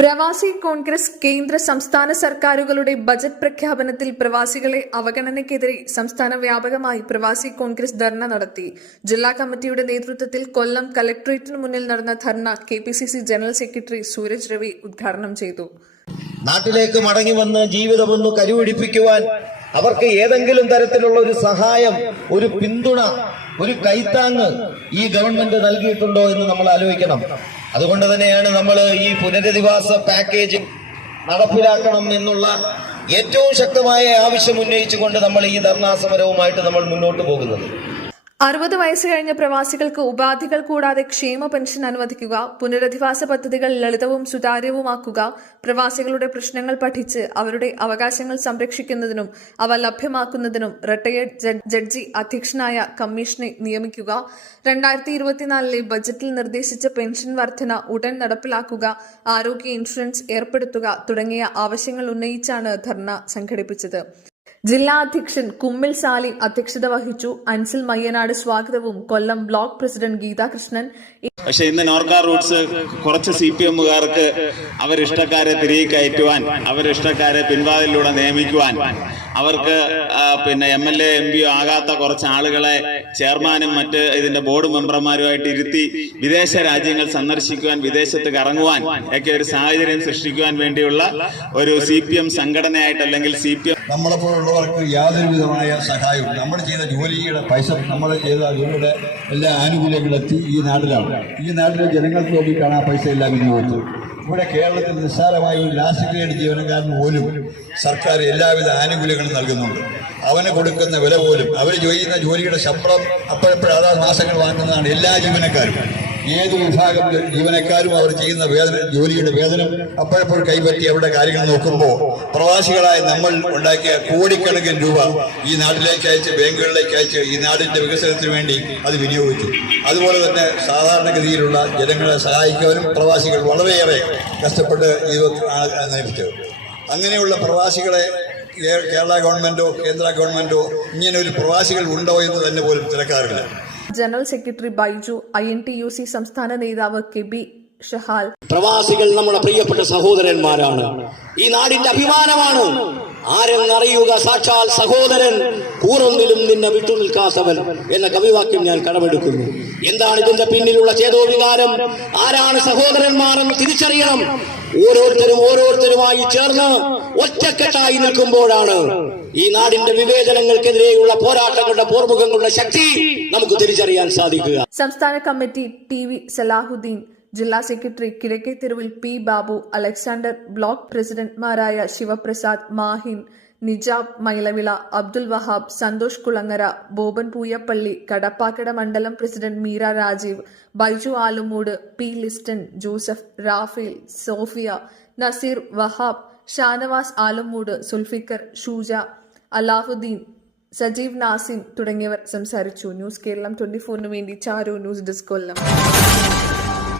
പ്രവാസി കോൺഗ്രസ് കേന്ദ്ര സംസ്ഥാന സർക്കാരുകളുടെ ബജറ്റ് പ്രഖ്യാപനത്തിൽ പ്രവാസികളെ അവഗണനയ്ക്കെതിരെ സംസ്ഥാന വ്യാപകമായി പ്രവാസി കോൺഗ്രസ് ധർണ നടത്തി. ജില്ലാ കമ്മിറ്റിയുടെ നേതൃത്വത്തിൽ കൊല്ലം കലക്ടറേറ്റിന് മുന്നിൽ നടന്ന ധർണ കെപിസിസി ജനറൽ സെക്രട്ടറി സൂരജ് രവി ഉദ്ഘാടനം ചെയ്തു. നാട്ടിലേക്ക് മടങ്ങി വന്ന് ജീവിതമൊന്ന് കരുപിടിപ്പിക്കുവാൻ അവർക്ക് ഏതെങ്കിലും തരത്തിലുള്ള ഒരു സഹായം, ഒരു പിന്തുണ, ഒരു കൈത്താങ്ങ് ഈ ഗവൺമെന്റ് നൽകിയിട്ടുണ്ടോ എന്ന് നമ്മൾ ആലോചിക്കണം. അതുകൊണ്ട് തന്നെയാണ് നമ്മൾ ഈ പുനരധിവാസ പാക്കേജ് നടപ്പിലാക്കണം എന്നുള്ള ഏറ്റവും ശക്തമായ ആവശ്യം ഉന്നയിച്ചുകൊണ്ട് നമ്മൾ ഈ ധർണാ സമരവുമായിട്ട് നമ്മൾ മുന്നോട്ട് പോകുന്നത്. 60 വയസ്സ് കഴിഞ്ഞ പ്രവാസികൾക്ക് ഉപാധികൾ കൂടാതെ ക്ഷേമ പെൻഷൻ അനുവദിക്കുക, പുനരധിവാസ പദ്ധതികൾ ലളിതവും സുതാര്യവുമാക്കുക, പ്രവാസികളുടെ പ്രശ്നങ്ങൾ പഠിച്ച് അവരുടെ അവകാശങ്ങൾ സംരക്ഷിക്കുന്നതിനും അവ ലഭ്യമാക്കുന്നതിനും റിട്ടയേർഡ് ജഡ്ജി അധ്യക്ഷനായ കമ്മീഷനെ നിയമിക്കുക, 2024 ബജറ്റിൽ നിർദ്ദേശിച്ച പെൻഷൻ വർധന ഉടൻ നടപ്പിലാക്കുക, ആരോഗ്യ ഇൻഷുറൻസ് ഏർപ്പെടുത്തുക തുടങ്ങിയ ആവശ്യങ്ങൾ ഉന്നയിച്ചാണ് ധർണ സംഘടിപ്പിച്ചത്. ജില്ലാ അധ്യക്ഷൻ കുമ്മിൽ സാലിം അധ്യക്ഷത വഹിച്ചു. അൻസിൽ മയ്യനാട് സ്വാഗതവും കൊല്ലം ബ്ലോക്ക് പ്രസിഡന്റ് ഗീതാകൃഷ്ണൻ. പക്ഷെ ഇന്ന് നോർക്ക റൂട്ട്സ് കുറച്ച് CPM-കാർക്ക് അവരിഷ്ടക്കാരെ തിരികെ കയറ്റുവാൻ, അവരിഷ്ടക്കാരെ പിൻവാതിലൂടെ നിയമിക്കുവാൻ, അവർക്ക് MLA MP ആകാത്ത കുറച്ച് ആളുകളെ ചെയർമാനും മറ്റ് ഇതിന്റെ ബോർഡ് മെമ്പർമാരുമായിട്ട് ഇരുത്തി വിദേശ രാജ്യങ്ങൾ സന്ദർശിക്കുവാൻ, വിദേശത്ത് കറങ്ങുവാൻ ഒക്കെ ഒരു സാഹചര്യം സൃഷ്ടിക്കുവാൻ വേണ്ടിയുള്ള ഒരു CPM സംഘടനയായിട്ട് അല്ലെങ്കിൽ CPM നമ്മളെപ്പോലുള്ളവർക്ക് യാതൊരു വിധമായ സഹായവും നമ്മൾ ചെയ്ത ജോലിയുടെ പൈസ, നമ്മൾ ചെയ്ത ജോലിയുടെ എല്ലാ ആനുകൂല്യങ്ങളെത്തി ഈ നാട്ടിലാണ്. ഈ നാട്ടിലെ ജനങ്ങൾക്ക് വേണ്ടിയിട്ടാണ് ആ പൈസ എല്ലാം വിനിയോഗിച്ചത്. ഇവിടെ കേരളത്തിൽ നിസ്സാരമായ ഒരു ലാസ്റ്റ് ഗ്രേഡ് ജീവനക്കാരന് പോലും സർക്കാർ എല്ലാവിധ ആനുകൂല്യങ്ങളും നൽകുന്നുണ്ട്. അവന് കൊടുക്കുന്ന വില പോലും, അവർ ചെയ്യുന്ന ജോലിയുടെ ശമ്പളം അപ്പോഴപ്പോഴാ മാസങ്ങൾ വാങ്ങുന്നതാണ് എല്ലാ ജീവനക്കാരും. ഏത് വിഭാഗം ജീവനക്കാരും അവർ ചെയ്യുന്ന ജോലിയുടെ വേതനം അപ്പോഴപ്പോൾ കൈപ്പറ്റി അവരുടെ കാര്യങ്ങൾ നോക്കുമ്പോൾ പ്രവാസികളായ നമ്മൾ ഉണ്ടാക്കിയ കോടിക്കണക്കിന് രൂപ ഈ നാട്ടിലേക്ക് അയച്ച്, ബാങ്കുകളിലേക്ക് അയച്ച് ഈ നാടിന്റെ വികസനത്തിന് വേണ്ടി അത് വിനിയോഗിച്ചു. അതുപോലെ തന്നെ സാധാരണഗതിയിലുള്ള ജനങ്ങളെ സഹായിക്കാനും പ്രവാസികൾ വളരെയേറെ കഷ്ടപ്പെട്ട് നയിച്ചത്. അങ്ങനെയുള്ള പ്രവാസികളെ കേരള ഗവൺമെന്റോ കേന്ദ്ര ഗവൺമെന്റോ ഇങ്ങനെ ഒരു പ്രവാസികൾ ഉണ്ടോ എന്ന് തന്നെ പോലും തിരക്കാറില്ല. ജനറൽ സെക്രട്ടറി ബൈജു, INTUC സംസ്ഥാന നേതാവ് KB ഷഹാൽ. പ്രവാസികൾ നമ്മുടെ പ്രിയപ്പെട്ട സഹോദരന്മാരാണ്, ഈ നാടിന്റെ അഭിമാനമാണ്. ആരെന്നറിയുക സാക്ഷാൽ സഹോദരൻ, പൂർവ്വത്തിലും നിന്നെ വിട്ടുനിൽക്കാത്തവൻ എന്ന കവിവാക്യം ഞാൻ കടമെടുക്കുന്നു. എന്താണ് ഇതിന്റെ പിന്നിലുള്ള ചേതോവികാരം? ആരാണ് സഹോദരന്മാരെന്ന് തിരിച്ചറിയണം. ഓരോരുത്തരുമായി ചേർന്ന് ഒറ്റക്കെട്ടായി നിൽക്കുമ്പോഴാണ് ഈ നാടിന്റെ വിവേചനങ്ങൾക്കെതിരെയുള്ള പോരാട്ടങ്ങളുടെ പോർമുഖങ്ങളുടെ ശക്തി നമുക്ക് തിരിച്ചറിയാൻ സാധിക്കുക. സംസ്ഥാന കമ്മിറ്റി TV സലാഹുദ്ദീൻ, ജില്ലാ സെക്രട്ടറി കിഴക്കേ തെരുവിൽ P ബാബു, അലക്സാണ്ടർ, ബ്ലോക്ക് പ്രസിഡന്റ്മാരായ ശിവപ്രസാദ്, മാഹിൻ, നിജാബ് മൈലവിള, അബ്ദുൽ വഹാബ്, സന്തോഷ് കുളങ്ങര, ബോബൻ പൂയപ്പള്ളി, കടപ്പാക്കട മണ്ഡലം president Meera Rajeev, Baiju Alumoodu, P Liston, Joseph, Raphael, Sophia, Nazeer, Wahab, Shanavas Alumoodu, Sulfikar, Shuja, Alahudeen, Sajeev Nasim തുടങ്ങിയവർ സംസാരിച്ചു. ന്യൂസ് കേരളം 24 വേണ്ടി ചാരു, ന്യൂസ് ഡെസ്ക് കൊല്ലം.